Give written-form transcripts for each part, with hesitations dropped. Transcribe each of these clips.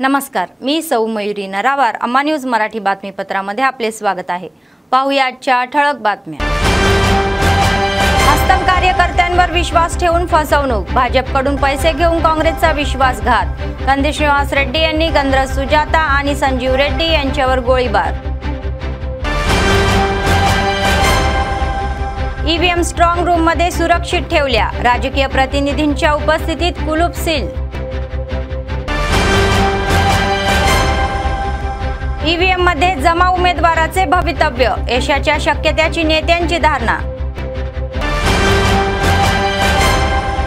नमस्कार, मी सौ मयुरी नरावार. अम्मा न्यूज मराठी बातमीपत्रामध्ये आपले स्वागत आहे. पाहूया आजच्या ठळक बातम्या. हस्तम कार्यकर्त्यांवर विश्वास ठेवून फसवणूक, भाजपकडून पैसे घेऊन काँग्रेसचा विश्वासघात. कंदी श्रीनिवास रेड्डी यांनी गंधर्व सुजाता आणि संजीव रेड्डी यांच्यावर गोळीबार. ईव्हीएम स्ट्रॉंग रूम मध्ये सुरक्षित ठेवल्या, राजकीय प्रतिनिधींच्या उपस्थितीत कुलूप सील. ईव्हीएम मध्ये जमा उमेदवाराचे भवितव्य, यशाच्या शक्यतेची नेत्यांची धारणा.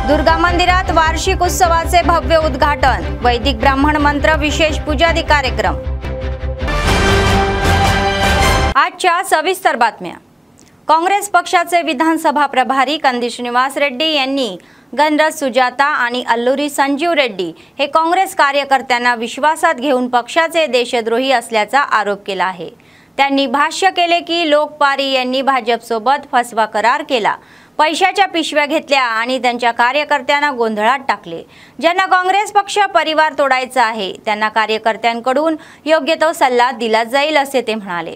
दुर्गा मंदिरात वार्षिक उत्सवाचे भव्य उद्घाटन, वैदिक ब्राह्मण मंत्र विशेष पूजादी कार्यक्रम. आजच्या सविस्तर बातम्या. काँग्रेस पक्षाचे विधानसभा प्रभारी कंदी श्रीनिवास रेड्डी यांनी गंधर्व सुजाता आणि अल्लुरी संजीव रेड्डी हे काँग्रेस कार्यकर्त्यांना विश्वासात घेऊन पक्षाचे देशद्रोही असल्याचा आरोप केला आहे. त्यांनी भाष्य केले की लोकपारी यांनी भाजपसोबत फसवा करार केला, पैशाच्या पिशव्या घेतल्या आणि त्यांच्या कार्यकर्त्यांना गोंधळात टाकले. ज्यांना काँग्रेस पक्ष परिवार तोडायचा आहे त्यांना कार्यकर्त्यांकडून योग्य तो सल्ला दिला जाईल असे ते म्हणाले.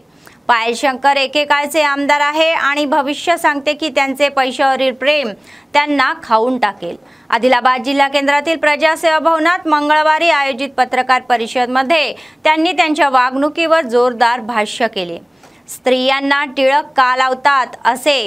पायल शंकर एकेकाळचे आमदार आहे आणि भविष्य सांगते की त्यांचे पैशावरील प्रेम त्यांना खाऊन टाकेल. आदिलाबाद जिल्हा केंद्रातील प्रजासेवा भवनात मंगळवारी आयोजित पत्रकार परिषदेमध्ये त्यांनी त्यांच्या वागणुकीवर जोरदार भाष्य केले. स्त्रियांना टिळक का लावतात असे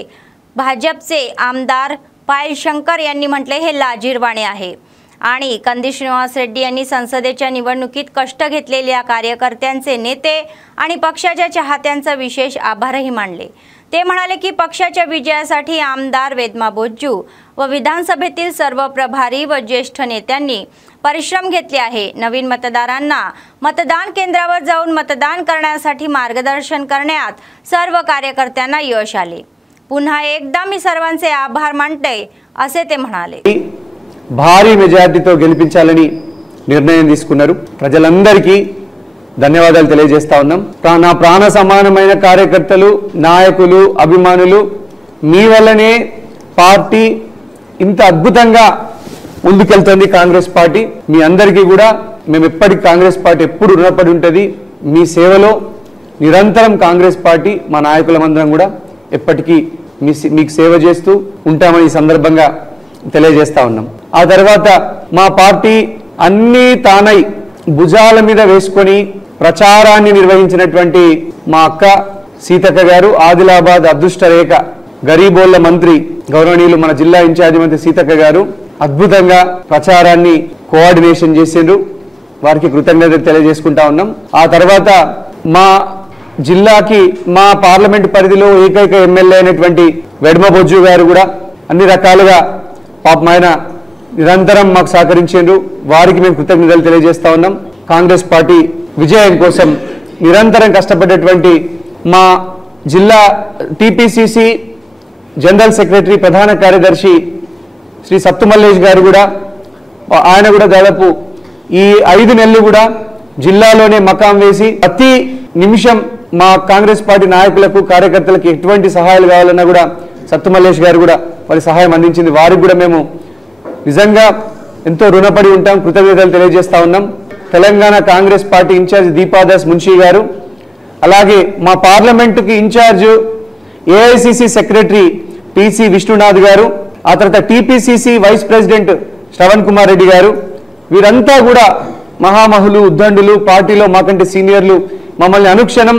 भाजपचे आमदार पायल शंकर यांनी म्हटले हे लाजिरवाणे आहे. आणि कंदी श्रीनिवास रेड्डी यांनी संसदेच्या निवडणुकीत कष्ट घेतलेल्या कार्यकर्त्यांचे नेते आणि पक्षाच्या चाहत्यांचा विशेष आभारही मानले. ते म्हणाले की पक्षाच्या विजयासाठी आमदार वेदमा बोज्जू व विधानसभेतील सर्व प्रभारी व ज्येष्ठ नेत्यांनी परिश्रम घेतले आहे. नवीन मतदारांना मतदान केंद्रावर जाऊन मतदान करण्यासाठी मार्गदर्शन करण्यात सर्व कार्यकर्त्यांना यश आले. पुन्हा एकदा मी सर्वांचे आभार मानते असे ते म्हणाले. భారీ మెజారిటీతో గెలిపించాలని నిర్ణయం తీసుకున్నారు. ప్రజలందరికీ ధన్యవాదాలు తెలియజేస్తా ఉన్నాం. నా ప్రాణ సమానమైన కార్యకర్తలు, నాయకులు, అభిమానులు మీ వల్లనే పార్టీ ఇంత అద్భుతంగా ముందుకెళ్తుంది. కాంగ్రెస్ పార్టీ మీ అందరికీ కూడా మేము ఎప్పటికీ కాంగ్రెస్ పార్టీ ఎప్పుడు రుణపడి ఉంటుంది. మీ సేవలో నిరంతరం కాంగ్రెస్ పార్టీ మా నాయకులమందరం కూడా ఎప్పటికీ మీకు సేవ చేస్తూ ఉంటామని ఈ సందర్భంగా తెలియజేస్తా ఉన్నాం. ఆ తర్వాత మా పార్టీ అన్ని తానై భుజాల మీద వేసుకొని ప్రచారాన్ని నిర్వహించినటువంటి మా అక్క సీతక్క గారు, ఆదిలాబాద్ అదృష్ట రేఖ గరీబోళ్ల మంత్రి గౌరవనీయులు మన జిల్లా ఇన్ఛార్జి మంత్రి సీతక్క గారు అద్భుతంగా ప్రచారాన్ని కోఆర్డినేషన్ చేసిండ్రు. వారికి కృతజ్ఞతలు తెలియజేసుకుంటా ఉన్నాం. ఆ తర్వాత మా జిల్లాకి మా పార్లమెంట్ పరిధిలో ఏకైక ఎమ్మెల్యే అయినటువంటి వెడ్మ బొజ్జు గారు కూడా అన్ని రకాలుగా పాపం ఆయన నిరంతరం మాకు సహకరించారు. వారికి మేము కృతజ్ఞతలు తెలియజేస్తా ఉన్నాం. కాంగ్రెస్ పార్టీ విజయం కోసం నిరంతరం కష్టపడేటువంటి మా జిల్లా టీపీసీసీ జనరల్ సెక్రటరీ ప్రధాన కార్యదర్శి శ్రీ సత్తుమల్లేష్ గారు కూడా ఆయన కూడా దాదాపు ఈ 5 నెలలు కూడా జిల్లాలోనే మకాం వేసి ప్రతి నిమిషం మా కాంగ్రెస్ పార్టీ నాయకులకు, కార్యకర్తలకు ఎటువంటి సహాయాలు కావాలన్నా కూడా సత్తుమల్లేష్ గారు కూడా వారి సహాయం అందించింది. వారికి కూడా మేము నిజంగా ఎంతో రుణపడి ఉంటాం, కృతజ్ఞతలు తెలియజేస్తా ఉన్నాం. తెలంగాణ కాంగ్రెస్ పార్టీ ఇన్ఛార్జ్ దీపాదాస్ మున్షి గారు, అలాగే మా పార్లమెంటుకి incharge AICC secretary T C Vishnunath గారు, ఆ తర్వాత TPCC vice president Sravan Kumar Reddy గారు, వీరంతా కూడా మహామహులు, ఉద్దండులు, పార్టీలో మాకంటే సీనియర్లు, మమ్మల్ని అనుక్షణం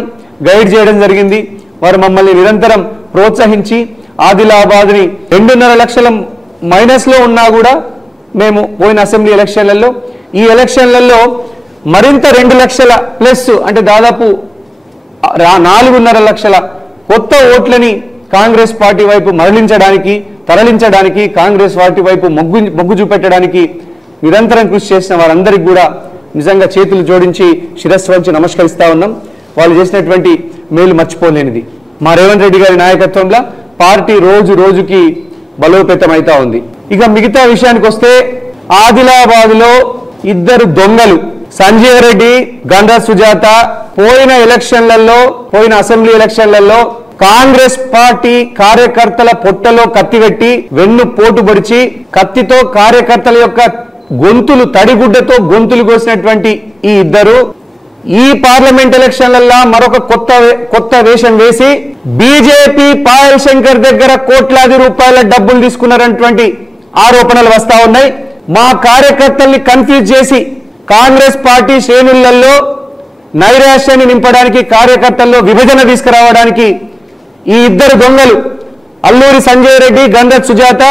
గైడ్ చేయడం జరిగింది. వారు మమ్మల్ని నిరంతరం ప్రోత్సహించి ఆదిలాబాద్ని 2.5 లక్షల మైనస్లో ఉన్నా కూడా మేము పోయిన అసెంబ్లీ ఎలక్షన్లలో, ఈ ఎలక్షన్లలో మరింత 2 లక్షల ప్లస్ అంటే దాదాపు 4.5 లక్షల కొత్త ఓట్లని కాంగ్రెస్ పార్టీ వైపు మరలించడానికి, తరలించడానికి, కాంగ్రెస్ పార్టీ వైపు మొగ్గు చూపెట్టడానికి నిరంతరం కృషి చేసిన వారందరికీ కూడా నిజంగా చేతులు జోడించి శిరస్సు వంచి నమస్కరిస్తా ఉన్నాం. వాళ్ళు చేసినటువంటి మేలు మర్చిపోలేనిది. మా రేవంత్ రెడ్డి గారి నాయకత్వంలో పార్టీ రోజు రోజుకి బలోపేతమైతా ఉంది. ఇక మిగతా విషయానికి వస్తే ఆదిలాబాద్లో 2 దొంగలు సంజీవ్ రెడ్డి, గంధర్వ సుజాత పోయిన అసెంబ్లీ ఎలక్షన్లలో కాంగ్రెస్ పార్టీ కార్యకర్తల పొట్టలో కత్తి పెట్టి వెన్ను పోటు పొడిచి కత్తితో కార్యకర్తల యొక్క గొంతులు తడిగుడ్డతో గొంతులు కోసినటువంటి ఈ ఇద్దరు ఈ పార్లమెంట్ ఎలక్షన్లలో మరొక కొత్త వేషం వేసి బీజేపీ పాయల్ శంకర్ దగ్గర కోట్లాది రూపాయల డబ్బులు తీసుకున్నారన్నటువంటి ఆరోపణలు వస్తా ఉన్నాయి. మా కార్యకర్తల్ని కన్ఫ్యూజ్ చేసి కాంగ్రెస్ పార్టీ శ్రేణులలో నైరాశ్యాన్ని నింపడానికి, కార్యకర్తల్లో విభజన తీసుకురావడానికి ఈ ఇద్దరు దొంగలు అల్లూరి సంజయ్ రెడ్డి, గంధత్ సుజాత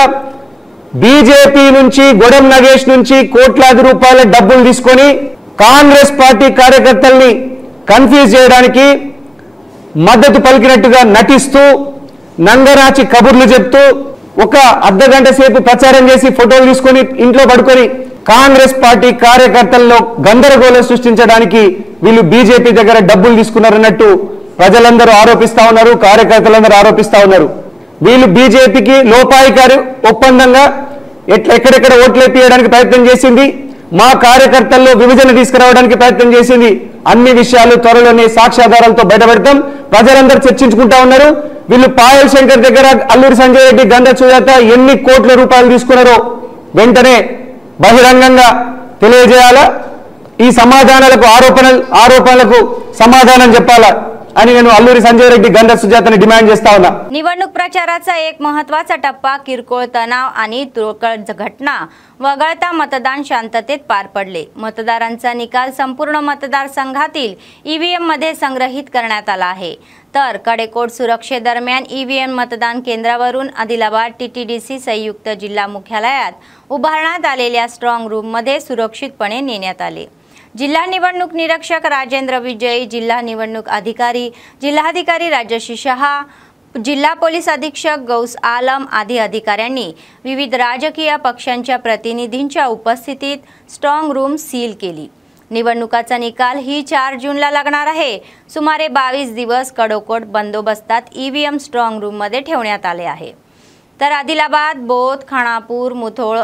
బీజేపీ నుంచి, గొడెం నగేష్ నుంచి కోట్లాది రూపాయల డబ్బులు తీసుకొని కాంగ్రెస్ పార్టీ కార్యకర్తల్ని కన్ఫ్యూజ్ చేయడానికి మద్దతు పలికినట్టుగా నటిస్తూ నంగరాచి కబుర్లు చెప్తూ ఒక అర్ధగంట సేపు ప్రచారం చేసి ఫోటోలు తీసుకొని ఇంట్లో పడుకొని కాంగ్రెస్ పార్టీ కార్యకర్తల్లో గందరగోళం సృష్టించడానికి వీళ్ళు బీజేపీ దగ్గర డబ్బులు తీసుకున్నారన్నట్టు ప్రజలందరూ ఆరోపిస్తా ఉన్నారు, కార్యకర్తలందరూ ఆరోపిస్తా ఉన్నారు. వీళ్ళు బీజేపీకి లోపాయికారి ఒప్పందంగా ఎక్కడెక్కడ ఓట్లు వేయడానికి ప్రయత్నం చేసింది, మా కార్యకర్తల్లో విభజన తీసుకురావడానికి ప్రయత్నం చేసింది. అన్ని విషయాలు త్వరలోనే సాక్ష్యాధారాలతో బయటపెడతాం. ప్రజలందరూ చర్చించుకుంటా ఉన్నారు. వీళ్ళు పాయల్ శంకర్ దగ్గర అల్లూరి సంజయ్ రెడ్డి, గంధత్ సుజాత ఎన్ని కోట్ల రూపాయలు తీసుకున్నారో వెంటనే బహిరంగంగా తెలియజేయాలా. ఈ సమాధానాలకు ఆరోపణలకు సమాధానం చెప్పాలా आणि నేను अल्लूरी संजय रेड्डी, गंधत सुजाताने डिमांड చేస్తా ఉన్నా. निवडणूक प्रचाराचा एक महत्त्वाचा टप्पा किरकोळ तणाव आणि तुरळक घटना वगळता मतदान शांततेत पार पडले. मतदारांचा निकाल संपूर्ण मतदारसंघातील ईव्हीएम मध्ये संग्रहित करण्यात आला आहे. तर कडेकोट सुरक्षेदरम्यान ईव्हीएम मतदान केंद्रावरून आदिलाबाद टीटीडीसी संयुक्त जिल्हा मुख्यालयात उभारण्यात आलेल्या स्ट्रॉंग रूम मध्ये सुरक्षितपणे नेण्यात आले. जिल्हा निवडणूक निरीक्षक राजेंद्र विजय, जिल्हा निवडणूक अधिकारी जिल्हाधिकारी राजश्री शहा, जिल्हा पोलीस अधीक्षक गौस आलम आदी अधिकाऱ्यांनी विविध राजकीय पक्षांच्या प्रतिनिधींच्या उपस्थितीत स्ट्रॉंग रूम सील केली. निवडणुकाचा निकाल ही 4 जूनला लागणार आहे. सुमारे 22 दिवस कडोकोट बंदोबस्तात ईव्हीएम स्ट्रॉंग रूम मध्ये ठेवण्यात आले आहे. तर आदिलाबाद, बोथ, खानापूर, मुथोळ,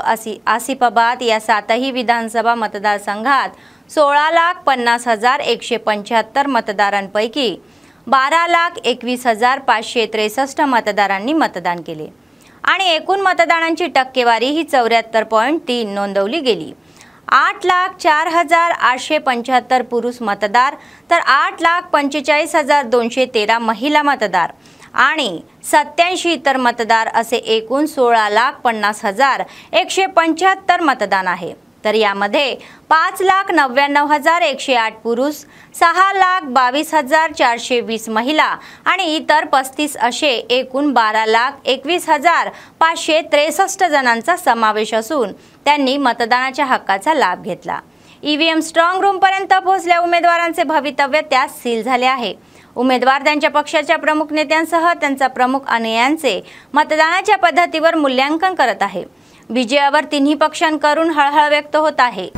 आसिफाबाद या 7ही विधानसभा मतदारसंघात 16,50,175 मतदारांपैकी 12,21,563 मतदारांनी मतदान केले आणि एकूण मतदानांची टक्केवारी ही 74.3 नोंदवली गेली. 8,04,875 पुरुष मतदार तर 8,45,213 महिला मतदार आणि 87 इतर मतदार असे एकूण 16,50,175 मतदान आहे. तर यामध्ये 5,99,108 पुरुष, 6,22,420 महिला आणि इतर 35 असे एकूण 12,21,563 जणांचा समावेश असून त्यांनी मतदानाच्या हक्काचा लाभ घेतला. ईव्हीएम स्ट्रॉंग रूम पर्यंत पोहोचल्या उमेदवारांचे भवितव्य त्यात सील झाले आहे. उमेदवार त्यांच्या पक्षाच्या प्रमुख नेत्यांसह त्यांचा प्रमुख अनुयायांचे मतदानाच्या पद्धतीवर मूल्यांकन करत आहे. विजयावर तिन्ही पक्षांकडून हळहळ व्यक्त होत आहे.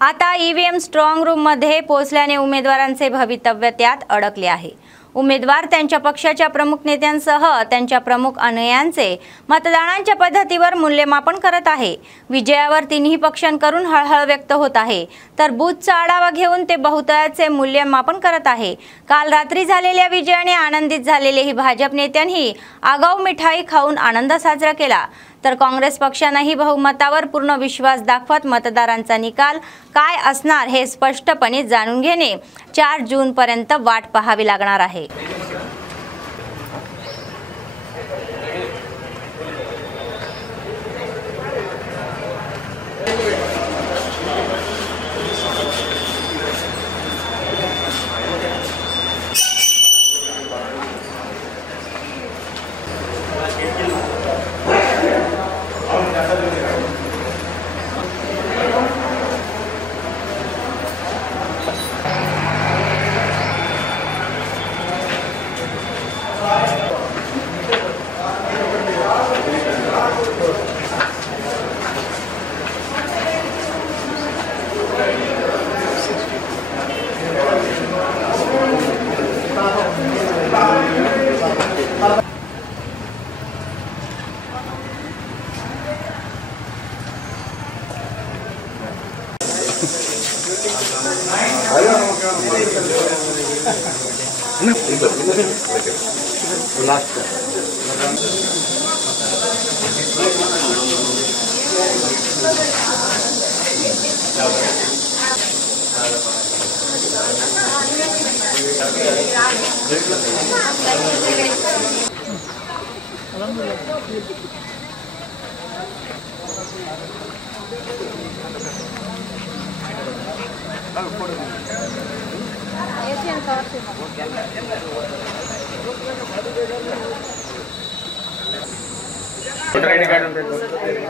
आता ईव्हीएम स्ट्रॉंग रूम मध्ये पोहोचल्याने उमेदवारांचे भवितव्य त्यात अडकले आहे. उमेदवार त्यांच्या पक्षाच्या प्रमुख नेत्यांसह त्यांच्या प्रमुख अनुयायांचे मतदानाच्या पद्धतीवर मूल्यमापन करत आहे। विजयावर तिन्ही पक्षांकडून हळहळ व्यक्त होत आहे, तर बूथचा आढावा घेऊन ते बहुमताचे मूल्यमापन करत आहे। काल रात्री झालेल्या विजयाने आनंदित झालेले भाजप नेत्यांनी आगाऊ मिठाई खाऊन आनंद साजरा केला, तर काँग्रेस पक्षानेही बहुमतावर पूर्ण विश्वास दाखवत मतदारांचा निकाल काय असणार हे स्पष्टपणे जाणून घेणे 4 जून पर्यंत वाट पाहावी लागणार आहे।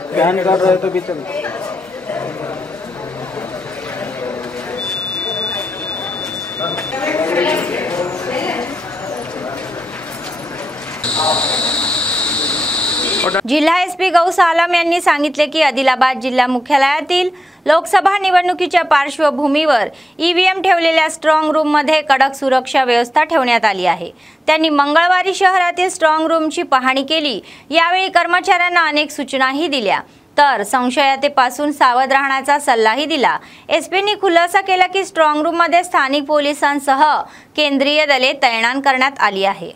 पैन कार्ड रहे तो भी चल। जिल्हा एसपी गौस आलम यांनी सांगितले की आदिलाबाद जिल्हा मुख्यालयातील लोकसभा निवडणुकीच्या पार्श्वभूमीवर ईव्हीएम ठेवलेल्या स्ट्रॉंग रूम मध्ये कडक सुरक्षा व्यवस्था ठेवण्यात आली आहे। त्यांनी मंगळवारी शहरातील स्ट्रॉंग रूमची पाहणी केली। यावेळी कर्मचाऱ्यांना अनेक सूचनाही दिल्या, तर संशयातेपासून सावध राहण्याचा सल्लाही दिला। एसपींनी खुलासा केला की स्ट्रॉंग रूम मध्ये स्थानिक पोलिसांसह केंद्रीय दले तैनात करण्यात आली आहे।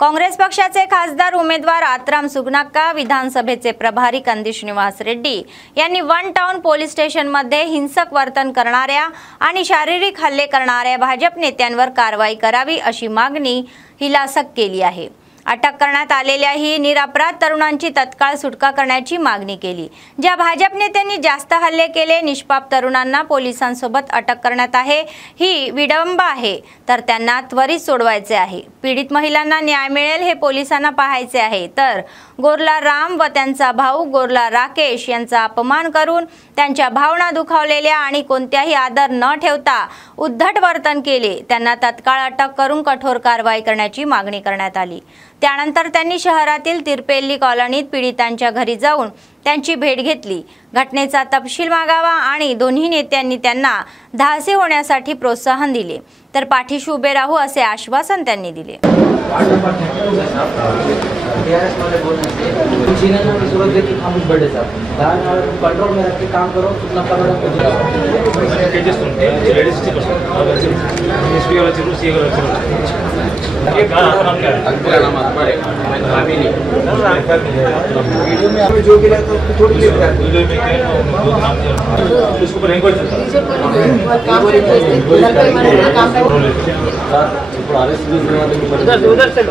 काँग्रेस पक्षाचे खासदार उमेदवार आत्राम सुगनाक्का, विधानसभेचे प्रभारी कंदी श्रीनिवास रेड्डी यांनी वन टाउन पोलीस स्टेशनमध्ये हिंसक वर्तन करणाऱ्या आणि शारीरिक हल्ले करणाऱ्या भाजप नेत्यांवर कारवाई करावी अशी मागणी हिलासक केली आहे। अटक करण्यात आलेल्या ही निरपराध तरुणांची तत्काळ सुटका करण्याची मागणी केली। ज्या भाजप नेत्यांनी जास्त हल्ले केले, निष्पाप तरुणांना पोलिसांसोबत अटक करण्यात आहे, ही विडंब आहे, तर त्यांना त्वरित सोडवायचे आहे। पीडित महिलांना न्याय मिळेल हे पोलिसांना पाहायचे आहे। तर गोरला राम व त्यांचा भाऊ गोरला राकेश यांचा अपमान करून त्यांच्या भावना दुखावलेल्या आणि कोणत्याही आदर न ठेवता उद्धट वर्तन केले, त्यांना तत्काळ अटक करून कठोर कारवाई करण्याची मागणी करण्यात आली। त्यानंतर त्यांनी शहरातील तिरपेल्ली कॉलनीत पीडितांच्या घरी जाऊन त्यांची भेट घेतली, घटनेचा तपशील मागावा आणि दोन्ही नेत्यांनी त्यांना धाडसी होण्यासाठी प्रोत्साहन दिले, तर पाठीशी उभे राहू असे आश्वासन त्यांनी दिले। कंट्रोल में रख के काम करो, कितना वीडियो में आपने जो किया तो थोड़ी देर तक वीडियो में उसको पर रिकॉर्ड उधर से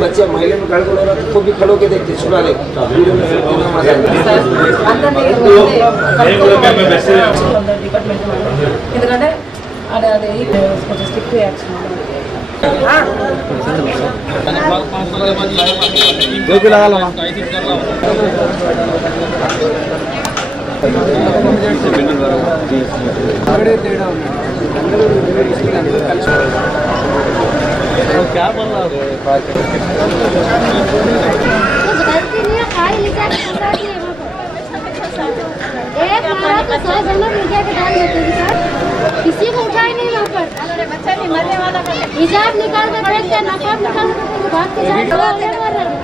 बच्चे महिला में गड़बड़ हो रहा था, खुद भी खड़ो के देखते छुड़ा ले वीडियो में ఎందుకంటే అది కొంచెం స్ట్రిక్ట్ యాక్షన్ क्या बोल रहा एक मारा तो 100 जनों मीडिया के डाल देते हैं सर, किसी को उठाए नहीं वहाँ पर। अरे बच्चा नहीं मरने वाला कर हिजाब निकाल कर फेंकते, नकाब निकाल कर भाग के जाए तो मर रहे।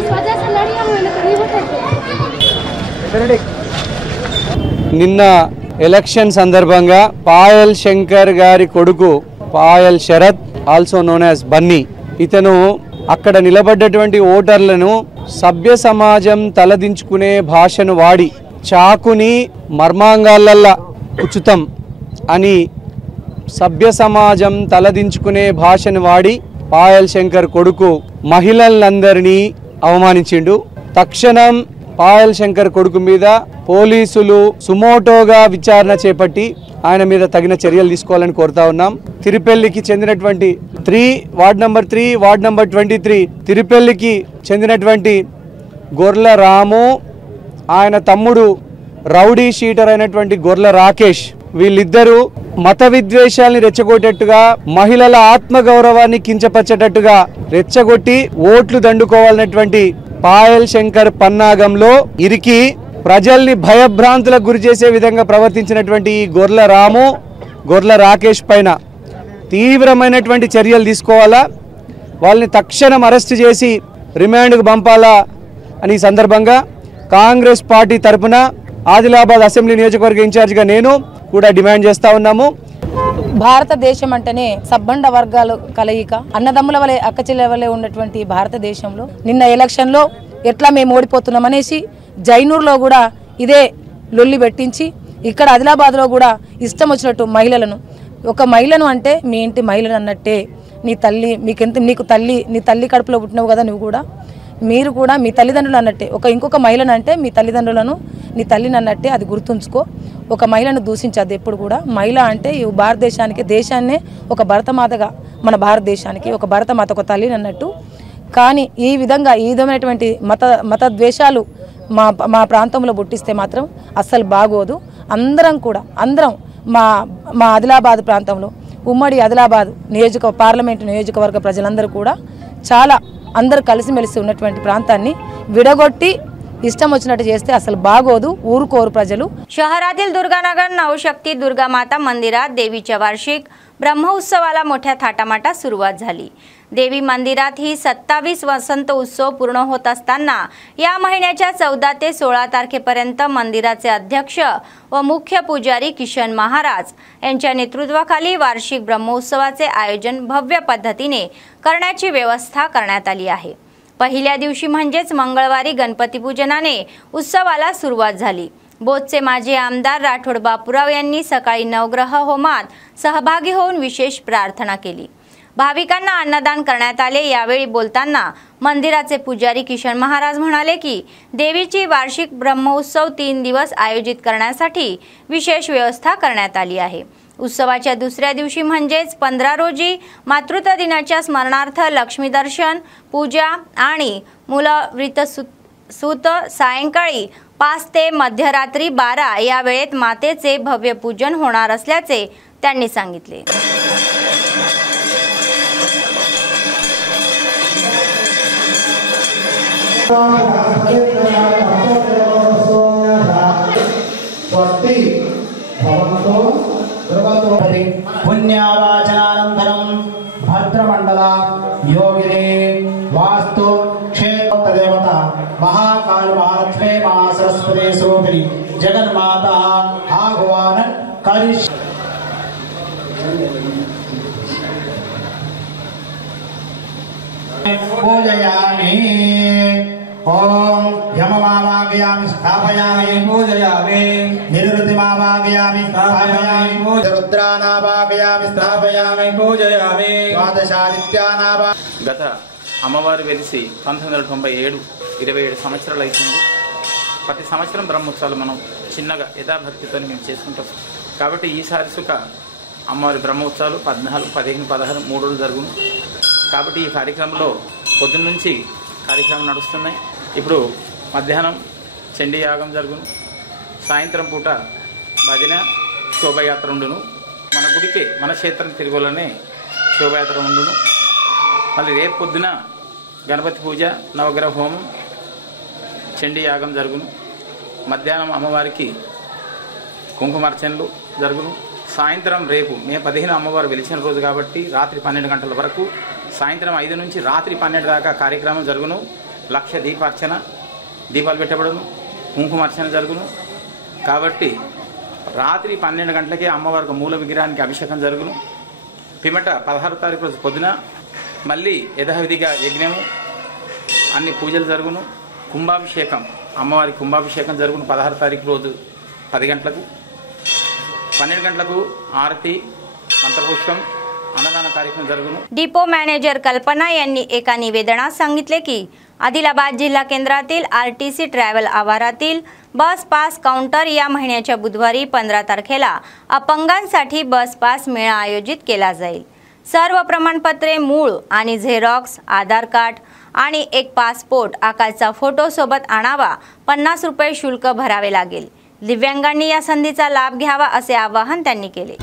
इस वजह से लड़ियाँ हुए तो नहीं उठते। నిన్న ఎలక్షన్ సందర్భంగా పాయల్ శంకర్ గారి కొడుకు Payal Sharath also known as Bunny ఇతను అక్కడ నిలబడ్డటువంటి ఓటర్లను సభ్య సమాజం తలదించుకునే భాషను వాడి చాకుని మర్మాంగాలల్లా ఉచితం అని సభ్య సమాజం తలదించుకునే భాషను వాడి పాయల్ శంకర్ కొడుకు మహిళలందరినీ అవమానించిండు। తక్షణం పాయల్ శంకర్ కొడుకు మీద పోలీసులు సుమోటోగా విచారణ చేపట్టి ఆయన మీద తగిన చర్యలు తీసుకోవాలని కోరుతా ఉన్నాం। తిరుపల్లికి చెందినటువంటి వార్డ్ నంబర్ 3 వార్డ్ నంబర్ 23 తిరుపల్లికి చెందినటువంటి గొర్ల రాము, ఆయన తమ్ముడు రౌడీ షీటర్ అయినటువంటి గొర్ల రాకేష్, వీళ్ళిద్దరూ మత విద్వేషాలని రెచ్చగొట్టేట్టుగా, మహిళల ఆత్మగౌరవాన్ని కించపరిచేటట్టుగా రెచ్చగొట్టి ఓట్లు దండుకోవాలనేటువంటి పాయల్ శంకర్ పన్నాగంలో ఇరికి ప్రజల్ని భయభ్రాంతులకు గురి చేసే విధంగా ప్రవర్తించినటువంటి ఈ గొర్ల రాము, గొర్ల రాకేష్ పైన తీవ్రమైనటువంటి చర్యలు తీసుకోవాలా, వాళ్ళని తక్షణం అరెస్ట్ చేసి రిమాండ్కు పంపాలా అని ఈ సందర్భంగా కాంగ్రెస్ పార్టీ తరఫున ఆదిలాబాద్ అసెంబ్లీ నియోజకవర్గ ఇన్ఛార్జిగా నేను కూడా డిమాండ్ చేస్తా ఉన్నాము। భారతదేశం అంటేనే సబ్బండ వర్గాలు కలయిక, అన్నదమ్ముల వలె అక్కచెల్లెల వలె ఉన్నటువంటి భారతదేశంలో నిన్న ఎలక్షన్లో ఎట్లా మేము ఓడిపోతున్నాం అనేసి జైనూర్లో కూడా ఇదే లొల్లి పెట్టించి, ఇక్కడ ఆదిలాబాద్లో కూడా ఇష్టం వచ్చినట్టు మహిళలను, ఒక మహిళను అంటే మీ ఇంటి మహిళను అన్నట్టే, నీ తల్లి నీ తల్లి కడుపులో పుట్టినవు కదా, నువ్వు కూడా మీరు కూడా మీ తల్లిదండ్రులు అన్నట్టే, ఇంకొక మహిళను అంటే మీ తల్లిదండ్రులను నీ తల్లిని అన్నట్టే, అది గుర్తుంచుకో। ఒక మహిళను దూషించద్దు ఎప్పుడు కూడా। మహిళ అంటే ఈ భారతదేశానికి, దేశాన్నే ఒక భరతమాతగా, మన భారతదేశానికి ఒక భరతమాత, ఒక తల్లిని అన్నట్టు। కానీ ఈ విధమైనటువంటి మత ద్వేషాలు మా ప్రాంతంలో పుట్టిస్తే మాత్రం అస్సలు బాగోదు। అందరం మా ఆదిలాబాద్ ప్రాంతంలో, ఉమ్మడి ఆదిలాబాద్ పార్లమెంటు నియోజకవర్గ ప్రజలందరూ కూడా చాలా అందరూ కలిసిమెలిసి ఉన్నటువంటి ప్రాంతాన్ని విడగొట్టి इष्टम వచ్చినట్టు చేస్తే అసలు బాగోదు, ఊరుకోరు ప్రజలు। शहरातील दुर्गानगर नवशक्ती दुर्गा माता मंदिरात देवीच्या वार्षिक ब्रह्मोत्सवाला मोठ्या थाटामाटात सुरुवात झाली। देवी मंदिरात ही 27 वसंत उत्सव पूर्ण होत असताना या महिन्याच्या 14 ते 16 तारखेपर्यंत मंदिराचे अध्यक्ष व मुख्य पुजारी किशन महाराज यांच्या नेतृत्वाखाली वार्षिक ब्रह्मोत्सवाचे आयोजन भव्य पद्धतीने करण्याची व्यवस्था करण्यात आली आहे। पहिल्या दिवशी म्हणजेच मंगळवारी गणपती पूजनाने उत्सवाला सुरुवात झाली। बोधचे माजी आमदार राठोड बापूराव यांनी सकाळी नवग्रह होमात सहभागी होऊन विशेष प्रार्थना केली। भाविकांना अन्नदान करण्यात आले। यावेळी बोलताना मंदिराचे पुजारी किशन महाराज म्हणाले की देवीची वार्षिक ब्रह्मोत्सव 3 दिवस आयोजित करण्यासाठी विशेष व्यवस्था करण्यात आली आहे। उत्सवाच्या दुसऱ्या दिवशी म्हणजेच 15 रोजी मातृत्व दिनाच्या स्मरणार्थ लक्ष्मी दर्शन, पूजा आणि मूलव्रत सूत सायंकाळी 5 ते मध्यरात्री 12 या वेळेत मातेचे भव्य पूजन होणार असल्याचे त्यांनी सांगितले। पुण्यवाचनानन्तरं भद्रमण्डला योगिने वास्तु क्षेत्रदेवता महाकाल महालक्ष्मी महासरस्वती स्वरूपिणी जगन्माता आह्वान करिष्ये। पूजयामि। ओम यममावागयामि स्थापयामि पूजयामि। निरुतिमावागयामि स्थापयामि। रुद्रानावागयामि स्थापयामि पूजयामि। ద్వాదశాదిత్యానావా। గత అమ్మవారు వెలిసి 1997 27 సంవత్సరాలు అవుతుంది। ప్రతి సంవత్సరం బ్రహ్మోత్సవాలు మనం చిన్నగా యథాభక్తితో మేము చేసుకుంటాం కాబట్టి ఈసారి సుఖ అమ్మవారి బ్రహ్మోత్సవాలు 14, 15, 16 3 రోజులు జరుగును కాబట్టి ఈ కార్యక్రమంలో పొద్దున్న నుంచి కార్యక్రమం నడుస్తున్నాయి। ఇప్పుడు మధ్యాహ్నం చండీ యాగం జరుగును, సాయంత్రం పూట భజన శోభయాత్ర ఉండును, మన గుడికే మన క్షేత్రం తిరుగులనే శోభయాత్ర ఉండును। మళ్ళీ రేపు పొద్దున గణపతి పూజ, నవగ్రహ హోమం, చండీ యాగం జరుగును। మధ్యాహ్నం అమ్మవారికి కుంకుమార్చనలు జరుగును। సాయంత్రం రేపు మే 15 అమ్మవారు వెలిచిన రోజు కాబట్టి రాత్రి 12 గంటల వరకు, సాయంత్రం 5 నుంచి రాత్రి 12 దాకా కార్యక్రమం జరుగును। లక్ష దీపార్చన, దీపాలు పెట్టబడును, కుంకుమార్చన జరుగును కాబట్టి రాత్రి 12 గంటలకే అమ్మవారికి మూల విగ్రహానికి అభిషేకం జరుగును। పిమ్మట 16 తారీఖు రోజు పొద్దున మళ్ళీ యథావిధిగా యజ్ఞము, అన్ని పూజలు జరుగును। కుంభాభిషేకం, అమ్మవారి కుంభాభిషేకం జరుగును 16 తారీఖు రోజు 10 గంటలకు। 12 गंटలకు आरती, मंत्रपुष्पम, अन्नदान कार्यक्रम जరుగును। डिपो मॅनेजर कल्पना यांनी एका निवेदनात सांगितले की आदिलाबाद जिल्हा केंद्रातील आरटीसी ट्रॅव्हल आवारातील बस पास काउंटर या महिन्याच्या बुधवारी 15 तारखेला अपंगांसाठी बस पास मेळा आयोजित केला जाईल। सर्व प्रमाणपत्रे मूळ आणि झेरॉक्स, आधार कार्ड आणि एक पासपोर्ट आकारचा फोटो सोबत आणावा। 50 रुपये शुल्क भरावे लागेल। दिव्यांगांनी या संधीचा लाभ घ्यावा असे आवाहन त्यांनी केले।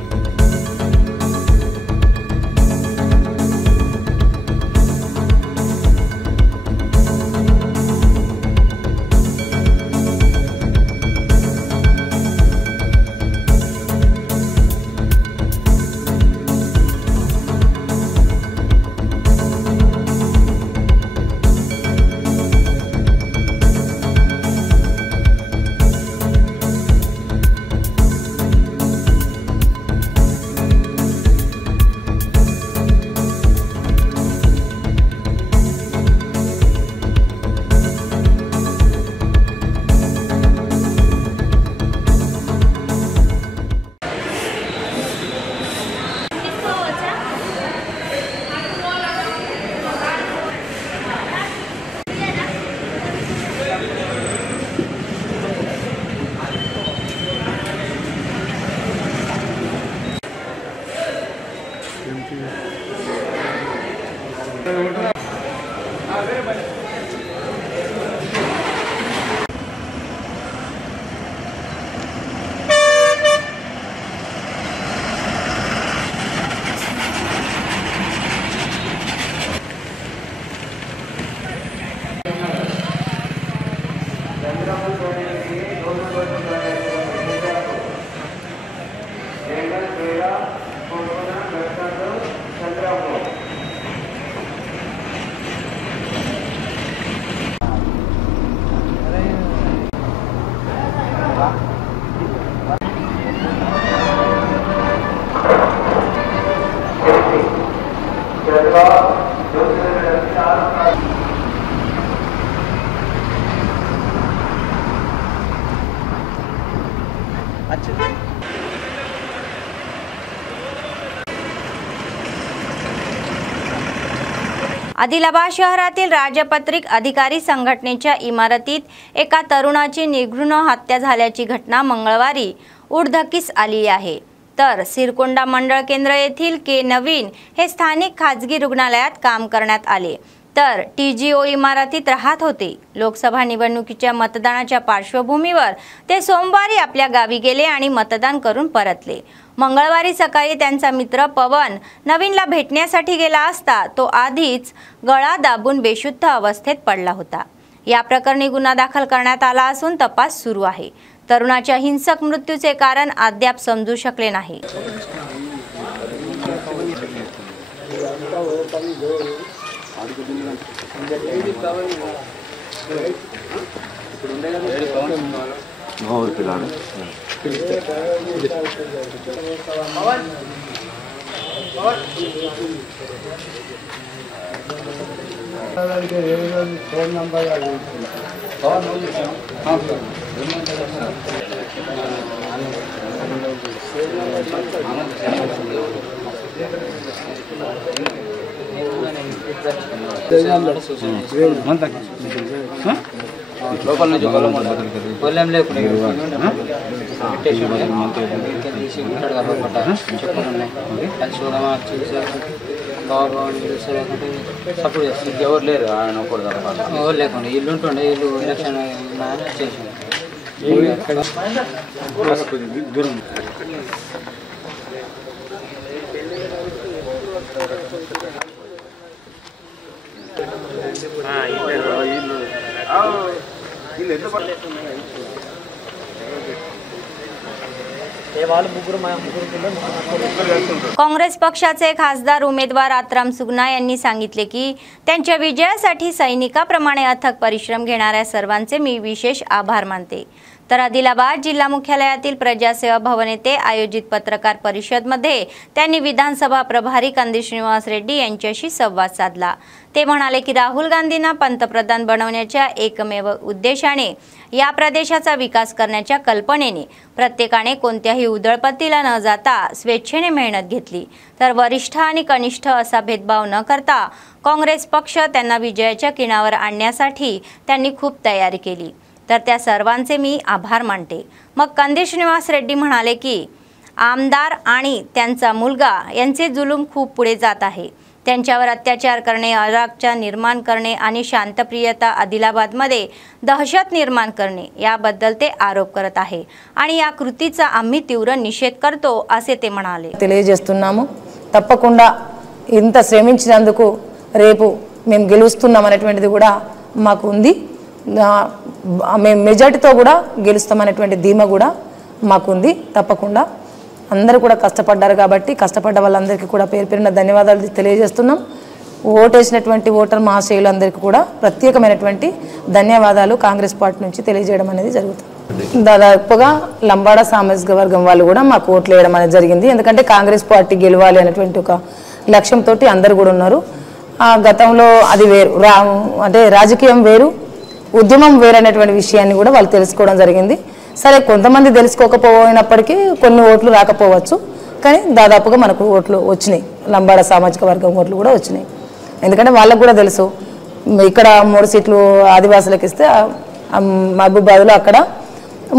आदिलाबाद शहरातील राजपत्रित अधिकारी संघटनेच्या इमारतीत एका तरुणाची निर्घृण हत्या झाल्याची घटना मंगळवारी उघडकीस आली आहे. तर सिरकोंडा मंडळ केंद्र येथील के नवीन हे स्थानिक खाजगी रुग्णालयात काम करण्यात आले तर TGO इमारतीत राहत होते. लोकसभा निवडणुकीच्या मतदानाच्या पार्श्वभूमीवर ते सोमवारी आपल्या गावी गेले आणि मतदान करून परतले. मंगळवारी सकाळी त्यांचा मित्र पवन नवीनला भेटण्यासाठी गेला असता तो आधीच गळा दाबून बेशुद्ध अवस्थेत पडला होता. या प्रकरणी गुन्हा दाखल करण्यात आला असून तपास सुरू आहे. तरुणाच्या हिंसक मृत्यूचे कारण अद्याप समजू शकले नाही. లోపల నుంచి గొల్లం లేకుండా తీసి ఉంటాడు కాబట్టి చెప్పుకున్నాయి అది చూడమా చూసారు బాగుంది సపోర్ట్ చేస్తుంది. ఎవరు లేరు ఆయన ఎవరు లేకుండా ఇల్లు ఉంటుండే ఇల్లు ఎలక్షన్ చేసింది దూరం. काँग्रेस पक्षाचे खासदार उमेदवार आत्राम सुगना यांनी सांगितले की त्यांच्या विजयासाठी सैनिकाप्रमाणे अथक परिश्रम घेणाऱ्या सर्वांचे मी विशेष आभार मानते. तर आदिलाबाद जिल्हा मुख्यालयातील प्रजासेवा भवन येथे आयोजित पत्रकार परिषदेमध्ये त्यांनी विधानसभा प्रभारी कंदी श्रीनिवास रेड्डी यांच्याशी संवाद साधला. ते म्हणाले की राहुल गांधींना पंतप्रधान बनवण्याच्या एकमेव उद्देशाने या प्रदेशाचा विकास करण्याच्या कल्पनेने प्रत्येकाने कोणत्याही उधळपट्टीला न जाता स्वेच्छेने मेहनत घेतली. तर वरिष्ठ आणि कनिष्ठ असा भेदभाव न करता काँग्रेस पक्ष त्यांना विजयाच्या किनावर आणण्यासाठी त्यांनी खूप तयारी केली. तर त्या सर्वांचे मी आभार मानते. मग कंदी श्रीनिवास रेड्डी म्हणाले की आमदार आणि त्यांचा मुलगा यांचे जुलूम खूप पुढे जात आहे. त्यांच्यावर अत्याचार करणे, अराजकता निर्माण करणे आणि शांतप्रियता आदिलाबादमध्ये दहशत निर्माण करणे याबद्दल ते आरोप करत आहे आणि या कृतीचा आम्ही तीव्र निषेध करतो असे ते म्हणाले. తెలియజేస్తున్నాము తప్పకుండా ఇంత శ్రమించినందుకు రేపు మేము గెలుస్తున్నామనేటువంటిది కూడా మాకు ఉంది. మేము మెజారిటీతో కూడా గెలుస్తామనేటువంటి ధీమా కూడా మాకుంది. తప్పకుండా అందరూ కూడా కష్టపడ్డారు కాబట్టి కష్టపడ్డ వాళ్ళందరికీ కూడా పేరు పేరున ధన్యవాదాలు తెలియజేస్తున్నాం. ఓటేసినటువంటి ఓటర్ మహాశయులందరికీ కూడా ప్రత్యేకమైనటువంటి ధన్యవాదాలు కాంగ్రెస్ పార్టీ నుంచి తెలియజేయడం అనేది జరుగుతుంది. దాదాపుగా లంబాడ సామాజిక వర్గం వాళ్ళు కూడా మాకు ఓట్లు వేయడం అనేది జరిగింది. ఎందుకంటే కాంగ్రెస్ పార్టీ గెలవాలి అనేటువంటి ఒక లక్ష్యంతో అందరూ కూడా ఉన్నారు. గతంలో అది వేరు, అంటే రాజకీయం వేరు, ఉద్యమం వేరు అనేటువంటి విషయాన్ని కూడా వాళ్ళు తెలుసుకోవడం జరిగింది. సరే, కొంతమంది తెలుసుకోకపోయినప్పటికీ కొన్ని ఓట్లు రాకపోవచ్చు, కానీ దాదాపుగా మనకు ఓట్లు వచ్చినాయి. లంబాడ సామాజిక వర్గం ఓట్లు కూడా వచ్చినాయి. ఎందుకంటే వాళ్ళకు కూడా తెలుసు ఇక్కడ 3 సీట్లు ఆదివాసులకు ఇస్తే మహబూబాబాద్లో అక్కడ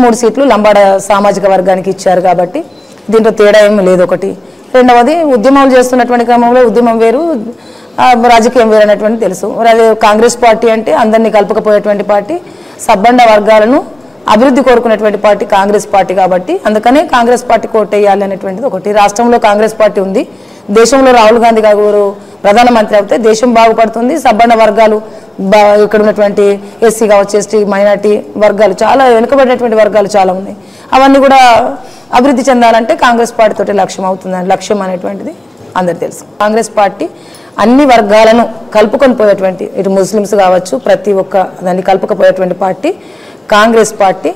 3 సీట్లు లంబాడ సామాజిక వర్గానికి ఇచ్చారు కాబట్టి దీంట్లో తేడా ఏమీ లేదు. ఒకటి. రెండవది, ఉద్యమాలు చేస్తున్నటువంటి క్రమంలో ఉద్యమం వేరు, రాజకీయం వేరు అనేటువంటి తెలుసు. కాంగ్రెస్ పార్టీ అంటే అందరినీ కలుపుకపోయేటువంటి పార్టీ, సబ్బండ వర్గాలను అభివృద్ధి కోరుకునేటువంటి పార్టీ కాంగ్రెస్ పార్టీ కాబట్టి అందుకనే కాంగ్రెస్ పార్టీ కోటేయాలి అనేటువంటిది ఒకటి. రాష్ట్రంలో కాంగ్రెస్ పార్టీ ఉంది. దేశంలో రాహుల్ గాంధీ గారు ప్రధానమంత్రి అవుతే దేశం బాగుపడుతుంది. సబ్బండ వర్గాలు ఇక్కడ ఉన్నటువంటి ఎస్సీ కావచ్చు, ఎస్టీ, మైనార్టీ వర్గాలు, చాలా వెనుకబడినటువంటి వర్గాలు చాలా ఉన్నాయి. అవన్నీ కూడా అభివృద్ధి చెందాలంటే కాంగ్రెస్ పార్టీతోటి లక్ష్యం అనేటువంటిది అందరికీ తెలుసు. కాంగ్రెస్ పార్టీ అన్ని వర్గాలను కలుపుకొని పోయేటువంటి, ఇటు ముస్లిమ్స్ కావచ్చు, ప్రతి ఒక్క దాన్ని కలుపుకపోయేటువంటి పార్టీ కాంగ్రెస్ పార్టీ.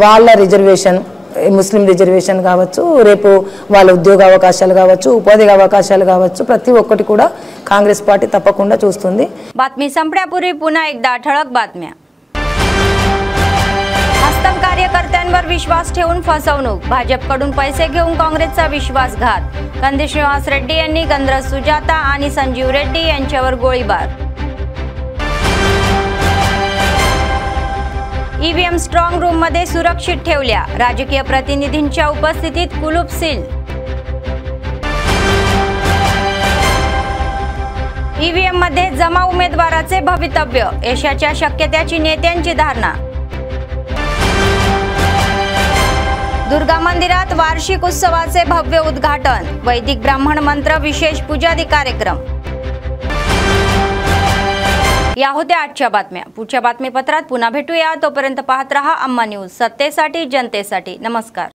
వాళ్ళ రిజర్వేషన్, ముస్లిం రిజర్వేషన్ కావచ్చు, రేపు వాళ్ళ ఉద్యోగ అవకాశాలు కావచ్చు, ఉపాధి అవకాశాలు కావచ్చు, ప్రతి ఒక్కటి కూడా కాంగ్రెस पार्टी तప్పకుండా చూస్తుంది. बातमी संपण्यापूर्वी पुन्हा एकदा ठळक बातम्या. हस्तम कार्यकर्त्यांवर विश्वास ठेवून फसवणूक, भाजपकडून पैसे घेऊन काँग्रेसचा विश्वासघात. कंदी श्रीनिवास रेड्डी यांनी गंधर्व सुजाता आणि संजीव रेड्डी यांच्यावर गोळीबार. ईव्हीएम स्ट्रॉंग रूम मध्ये सुरक्षित ठेवल्या, राजकीय प्रतिनिधींच्या उपस्थितीत कुलूप सील. ईव्हीएम मध्ये जमा उमेदवाराचे भवितव्य, यशाच्या शक्यतेची नेत्यांची धारणा. दुर्गा मंदिरात वार्षिक उत्सवाचे भव्य उद्घाटन, वैदिक ब्राह्मण मंत्र विशेष पूजादी कार्यक्रम. या होत्या आजच्या बातम्या. पुढच्या बातमीपत्रात पुन्हा भेटूया. तोपर्यंत पाहत रहा अम्मा न्यूज, सत्तेसाठी जनतेसाठी. नमस्कार.